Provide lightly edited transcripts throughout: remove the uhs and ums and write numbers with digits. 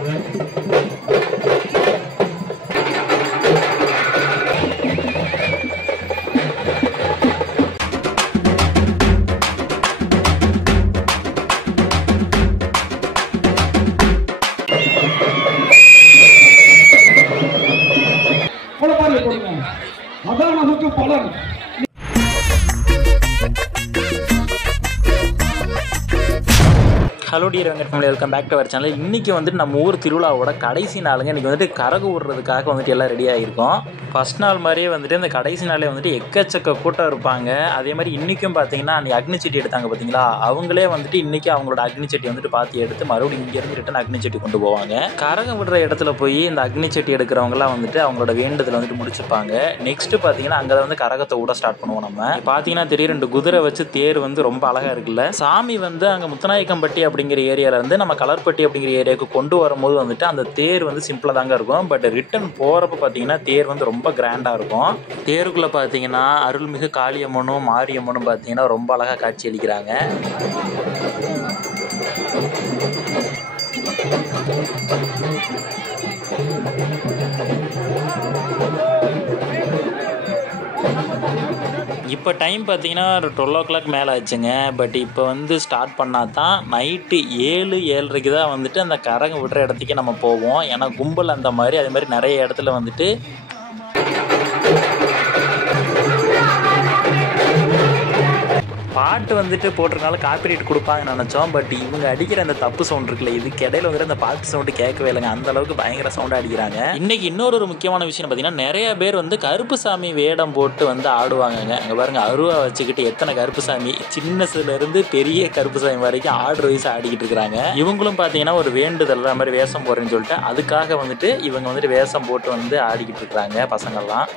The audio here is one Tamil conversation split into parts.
அதான் நமக்கு பலன். Hello dear Venkat family, welcome back to our channel. இன்றைக்கி வந்துட்டு நம்ம ஊர் திருவிழாவோட கடைசி நாளுங்க. இன்றைக்கி வந்துட்டு கரகு விடுறதுக்காக வந்துட்டு எல்லாம் ரெடி ஆகிருக்கோம். ஃபஸ்ட் நாள் மாதிரியே வந்துட்டு இந்த கடைசி நாளே வந்துட்டு எக்கச்சக்க கூட்டம் இருப்பாங்க. அதே மாதிரி இன்றைக்கும் பார்த்தீங்கன்னா அன்றைக்கி அக்னிச்சட்டி எடுத்தாங்க பார்த்தீங்களா, அவங்களே வந்துட்டு இன்றைக்கி அவங்களோட அக்னிச்சட்டி வந்துட்டு பார்த்து எடுத்து மறுபடியும் இங்கேருந்து ரிட்டன் அக்னிச்சட்டி கொண்டு போவாங்க. கரகம் விடுற இடத்துல போய் இந்த அக்னிச்சட்டி எடுக்கிறவங்களாம் வந்துட்டு அவங்களோட வேண்டுதல் வந்துட்டு முடிச்சுப்பாங்க. நெக்ஸ்ட்டு பார்த்தீங்கன்னா அங்கே வந்து கரகத்தை விட ஸ்டார்ட் பண்ணுவோம். நம்ம பார்த்தீங்கன்னா தெரியும், 2 குதிரை வச்சு தேர் வந்து ரொம்ப அழகாக இருக்குல்ல. சாமி வந்து அங்கே முத்தநாயக்கம்பட்டி அப்படிங்கிற ஏரியாவில் வந்து நம்ம கலர்பட்டி அப்படிங்கிற ஏரியாவுக்கு கொண்டு வரும்போது வந்துட்டு அந்த தேர் வந்து சிம்பிளாக தாங்க இருக்கும். பட் ரிட்டன் போகிறப்ப பார்த்தீங்கன்னா தேர் வந்து ரொம்ப கிராண்டாக இருக்கும். தேருக்குள்ளே பார்த்தீங்கன்னா அருள்மிகு காளியம்மனும் மாரியம்மனும் பார்த்தீங்கன்னா ரொம்ப அழகாக காட்சி அளிக்கிறாங்க. இப்போ டைம் பார்த்தீங்கன்னா 12 o'clock மேலே ஆச்சுங்க. பட் இப்போ வந்து ஸ்டார்ட் பண்ணால் தான் நைட்டு 7-7:30 தான் வந்துட்டு அந்த கரகம் விடுற இடத்துக்கே நம்ம போவோம். ஏன்னா கும்பல் அந்த மாதிரி அதே மாதிரி நிறைய இடத்துல வந்துட்டு பாட்டு வந்துட்டு போட்டிருக்கனால காப்பிரைட் கொடுப்பாங்கன்னு நினச்சோம். பட் இவங்க அடிக்கிற அந்த தப்பு சவுண்ட் இருக்குல்ல, இதுக்கு இடையில வந்துட்டு அந்த பாட்டு சவுண்டு கேட்கவே இல்லைங்க. அந்த அளவுக்கு பயங்கர சவுண்டாக அடிக்கிறாங்க. இன்றைக்கி இன்னொரு முக்கியமான விஷயம் பார்த்தீங்கன்னா, நிறைய பேர் வந்து கருப்பு சாமி வேடம் போட்டு வந்து ஆடுவாங்கங்க. அங்கே பாருங்கள், அருவா வச்சுக்கிட்டு எத்தனை கருப்பு சாமி, சின்னதுலேருந்து பெரிய கருப்பு சாமி வரைக்கும் ஆடுற வயசு ஆடிக்கிட்டு இருக்கிறாங்க. இவங்களும் பார்த்தீங்கன்னா ஒரு வேண்டுதல் அந்த மாதிரி வேஷம் போடுறேன்னு சொல்லிட்டு அதுக்காக வந்துட்டு இவங்க வந்துட்டு வேஷம் போட்டு வந்து ஆடிக்கிட்டு இருக்கிறாங்க பசங்கள்லாம்.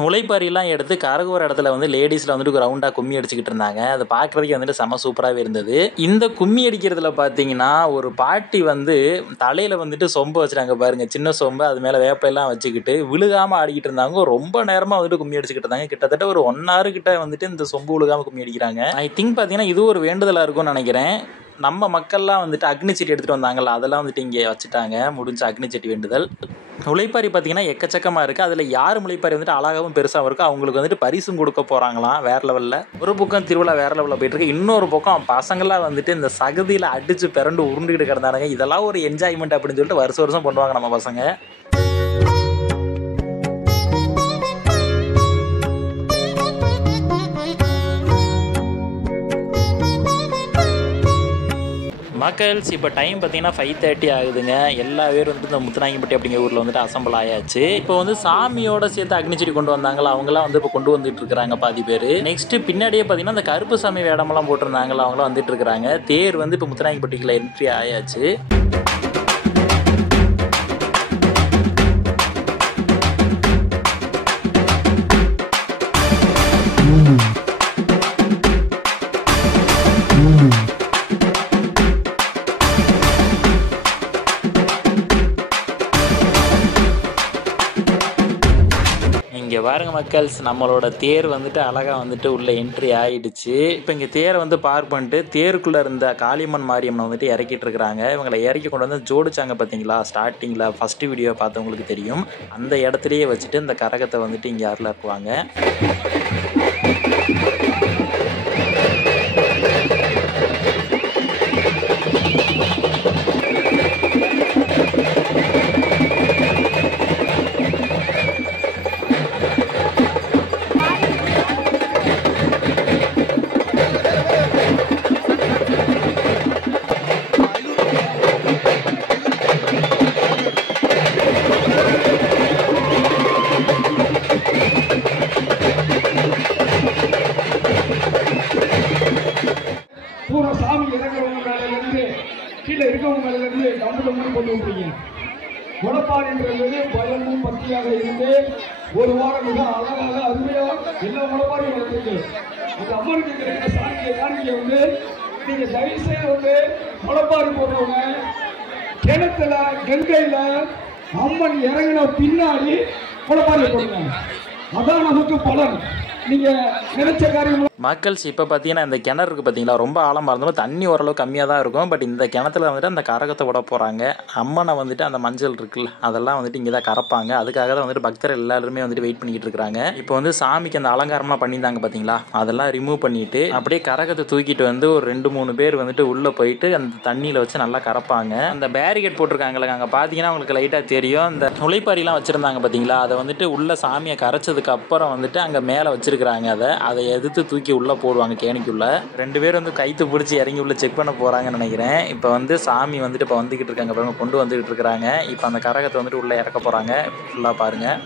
முளைப்பாரிலாம் எடுத்து கரகு ஒரு இடத்துல வந்து லேடிஸில் வந்துட்டு ஒரு ரவுண்டாக கும்மி அடிச்சுக்கிட்டு இருந்தாங்க. அதை பார்க்குறதுக்கு வந்துட்டு செம சூப்பராகவே இருந்தது. இந்த கும்மி அடிக்கிறதுல பார்த்தீங்கன்னா ஒரு பாட்டி வந்து தலையில் வந்துட்டு சொம்பு வச்சுட்டாங்க பாருங்கள், சின்ன சொம்பு, அது மேலே வேப்பெல்லாம் வச்சுக்கிட்டு விழுகாமல் ஆடிக்கிட்டு இருந்தாங்க. ரொம்ப நேரமாக வந்துட்டு கும்மி அடிச்சுக்கிட்டு இருந்தாங்க. கிட்டத்தட்ட ஒரு 1 hour கிட்ட வந்துட்டு இந்த சொம்பு விழுகாமல் கும்மி அடிக்கிறாங்க. ஐ திங்க் பார்த்தீங்கன்னா இது ஒரு வேண்டுதலாக இருக்கும்னு நினைக்கிறேன். நம்ம மக்கள்லாம் வந்துட்டு அக்னிச்சட்டி எடுத்துகிட்டு வந்தாங்கல்ல, அதெல்லாம் வந்துட்டு இங்கே வச்சுட்டாங்க. முடிஞ்ச அக்னிச்சட்டி வேண்டுதல். முளைப்பாரி பார்த்தீங்கன்னா எக்கச்சக்கமாக இருக்குது. அதில் யார் முளைப்பாரி வந்துட்டு அழகாகவும் பெருசாகவும் இருக்கும் அவங்களுக்கு வந்துட்டு பரிசும் கொடுக்க போகிறாங்களாம். வேறு லெவலில் ஒரு பக்கம் திருவிழா வேறு லெவலில் போயிட்டுருக்கு. இன்னொரு பக்கம் பசங்களாம் வந்துட்டு இந்த சகதியில் அடித்து பிறண்டு உருண்டுக்கிட்டு கிடந்தானுங்க. இதெல்லாம் ஒரு என்ஜாய்மெண்ட் அப்படின்னு சொல்லிட்டு வருஷம் பண்ணுவாங்க நம்ம பசங்க. மக்கள்ஸ் இப்போ டைம் பார்த்தீங்கன்னா 5:30 ஆகுதுங்க. எல்லா பேரும் வந்துட்டு இந்த முத்துநாயக்கம்பட்டி அப்படிங்கிற ஊரில் வந்துட்டு அசம்பிள் ஆயாச்சு. இப்போ வந்து சாமியோட சேர்த்து அக்னிச்சட்டி கொண்டு வந்தாங்களா, அவங்களாம் வந்து இப்போ கொண்டு வந்துட்டு இருக்கிறாங்க பாதி பேர். நெக்ஸ்ட்டு பின்னாடியே பார்த்தீங்கன்னா இந்த கருப்பு சாமி வேடமெல்லாம் போட்டிருந்தாங்களா, அவங்களாம் வந்துட்டு இருக்கிறாங்க. தேர் வந்து இப்போ முத்துநாயக்கம்பட்டிக்குள்ள என்ட்ரி ஆயாச்சு. இங்கே பாருங்க மக்கள்ஸ், நம்மளோட தேர் வந்துட்டு அழகாக வந்துட்டு உள்ளே என்ட்ரி ஆகிடுச்சு. இப்போ இங்கே தேரை வந்து பார்க் பண்ணிட்டு தேருக்குள்ளே இருந்த காளியம்மன் மாரியம்மனை வந்துட்டு இறக்கிட்டு இருக்கிறாங்க. இவங்களை இறக்கி கொண்டு வந்து ஜோடிச்சாங்க பார்த்தீங்களா, ஸ்டார்டிங்கில் ஃபஸ்ட்டு வீடியோ பார்த்தவங்களுக்கு தெரியும். அந்த இடத்துலையே வச்சுட்டு இந்த கரகத்தை வந்துட்டு இங்கே யாரில் இருக்குவாங்க. பூரா சாமி இறங்குறவங்க மேலேருந்து கீழே இருக்கவங்க மேலேருந்து கம்பளம் கொண்டு விட்டுறீங்க. முளைப்பாரின்றது பயமும் பக்தியாக இருந்து ஒரு வாரம் மிக அழகாக அருமையாக எல்லா முளைப்பாரியும் வளர்த்துருக்கு. அந்த அம்மனுக்கு இருக்கிற சாமியை வந்து நீங்கள் தயவுசெய்து வந்து முளைப்பாரி போடுறவங்க கிணத்துல கங்கையில் அம்மன் இறங்கின பின்னாடி முளைப்பாரி போடுங்க. அதான் நமக்கு பலன். நீங்க நினைச்ச காரியம் மக்கள்ஸ் இப்போ பார்த்தீங்கன்னா இந்த கிணறு இருக்குது பார்த்தீங்களா, ரொம்ப ஆழமாக இருந்தாலும் தண்ணி ஓரளவு கம்மியாக தான் இருக்கும். பட் இந்த கிணத்துல வந்துட்டு அந்த கரகத்தை விட போகிறாங்க. அம்மனை வந்துட்டு அந்த மஞ்சள் இருக்குல்ல அதெல்லாம் வந்துட்டு இங்கே தான் கறப்பாங்க. அதுக்காக தான் வந்துட்டு பக்தர்கள் எல்லாருமே வந்துட்டு வெயிட் பண்ணிக்கிட்டு இருக்காங்க. இப்போ வந்து சாமிக்கு அந்த அலங்காரம்லாம் பண்ணியிருந்தாங்க பார்த்தீங்களா, அதெல்லாம் ரிமூவ் பண்ணிட்டு அப்படியே கரகத்தை தூக்கிட்டு வந்து ஒரு 2-3 பேர் வந்துட்டு உள்ளே போயிட்டு அந்த தண்ணியில் வச்சு நல்லா கறப்பாங்க. அந்த பேரிகேட் போட்டிருக்காங்களே அங்கே பார்த்தீங்கன்னா உங்களுக்கு லைட்டாக தெரியும். இந்த நுழைப்பாரிலாம் வச்சுருந்தாங்க பார்த்தீங்களா, அதை வந்துட்டு உள்ள சாமியை கரைச்சதுக்கு அப்புறம் வந்துட்டு அங்கே மேலே வச்சிருக்கிறாங்க. அதை எதிர்த்து தூக்கி உள்ளே போடுவாங்க கேணிக்குள்ள. 2 பேர் வந்து கைத்து பிடிச்சி இறங்கி உள்ள செக் பண்ண போகிறாங்கன்னு நினைக்கிறேன். இப்போ வந்து சாமி வந்துட்டு இப்போ வந்துக்கிட்டு இருக்காங்க பாருங்க, கொண்டு வந்துக்கிட்டு இருக்கிறாங்க. இப்போ அந்த கரகத்தை வந்துட்டு உள்ளே இறக்க போகிறாங்க. ஃபுல்லாக பாருங்கள்.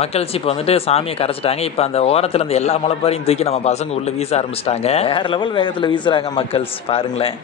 மக்கள்ஸ் இப்போ வந்துட்டு சாமியை கரைச்சிட்டாங்க. இப்போ அந்த ஓரத்தில் அந்த எல்லா முளைப்பாரையும் தூக்கி நம்ம பசங்க உள்ளே வீச ஆரம்பிச்சிட்டாங்க. வேற லெவல் வேகத்தில் வீசுறாங்க மக்கள்ஸ், பாருங்களேன்.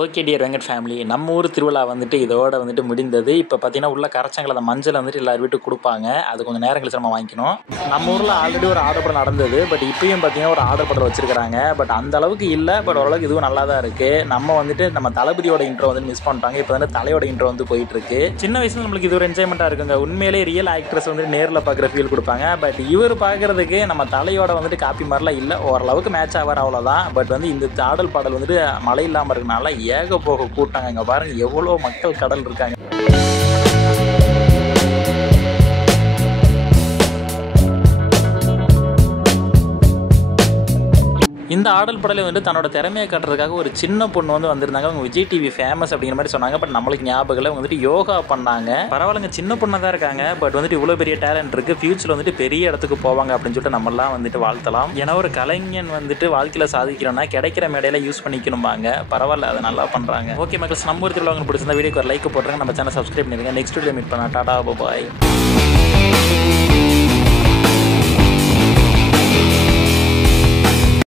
ஓகே டியர் வெங்கட் ஃபேமிலி, நம்ம ஊர் திருவிழா வந்துட்டு இதோட வந்துட்டு முடிந்தது. இப்போ பார்த்தீங்கன்னா உள்ள கரைச்சாங்கள அந்த மஞ்சள் வந்துட்டு எல்லார் வீட்டுக்கு கொடுப்பாங்க. அது கொஞ்சம் நேரம் கழிச்சு நம்ம வாங்கிக்கணும். நம்ம ஊரில் ஆல்ரெடி ஒரு ஆர்டர் படம் நடந்தது. பட் இப்பயும் பார்த்தீங்கன்னா ஒரு ஆர்டர் படம் வச்சிருக்காங்க. பட் அந்த அளவுக்கு இல்லை, பட் ஓரளவுக்கு இதுவும் நல்லா தான் இருக்குது. நம்ம வந்துட்டு நம்ம தளபதியோட இன்ட்ரோ வந்து மிஸ் பண்ணிட்டாங்க. இப்போ வந்து தலையோட இன்ட்ரோ வந்து போயிட்டு இருக்கு. சின்ன வயசுல நம்மளுக்கு இது ஒரு என்ஜாய்மெண்ட்டாக இருக்குங்க. உண்மையிலே ரியல் ஆக்ட்ரஸ் வந்து நேரில் பார்க்குற ஃபீல் கொடுப்பாங்க. பட் இவர் பார்க்கறதுக்கு நம்ம தலையோட வந்துட்டு காப்பி மாதிரிலாம் இல்லை, ஓரளவுக்கு மேட்ச் ஆவார் அவ்வளோதான். பட் வந்து இந்த ஆடல் பாடல் வந்துட்டு மழை இல்லாமல் இருக்கனால ஏக போக கூட்டாங்க. இங்க பாருங்க எவ்வளோ மக்கள் கடல் இருக்காங்க. இந்த ஆடல் படலை வந்துட்டு தன்னோட திறமையை காட்டுறதுக்காக ஒரு சின்ன பொண்ணு வந்து வந்திருந்தாங்க. அவங்க விஜய் டிவி ஃபேமஸ் அப்படிங்கிற மாதிரி சொன்னாங்க. பட் நம்மளுக்கு ஞாபகம் இல்லை. வந்துட்டு யோகா பண்ணாங்க. பரவாயில்லைங்க, சின்ன பொண்ணாக தான் இருக்காங்க. பட் வந்துட்டு இவ்வளோ பெரிய டேலண்ட் இருக்கு. ஃபியூச்சரில் வந்துட்டு பெரிய இடத்துக்கு போவாங்க அப்படின்னு சொல்லிட்டு நம்மளாம் வந்துட்டு வாழ்த்தலாம். ஏன்னா ஒரு கலைஞன் வந்துட்டு வாழ்க்கையில் சாதிக்கிறோம்னா கிடைக்கிற மேடையில யூஸ் பண்ணிக்கணும்பாங்க. பரவாயில்ல, அதை நல்லா பண்றாங்க. ஓகே மக்கள்ஸ், நம்ம ஒரு திருவிழா உங்களுக்கு பிடிச்சிருந்தா வீடியோக்கு ஒரு லைக் போட்டுருங்க. நம்ம சேனல் சப்ஸ்கிரைப் பண்ணிருங்க. நெக்ஸ்ட் வீடியோ மீட் பண்ணலாம். டாடா பாய்.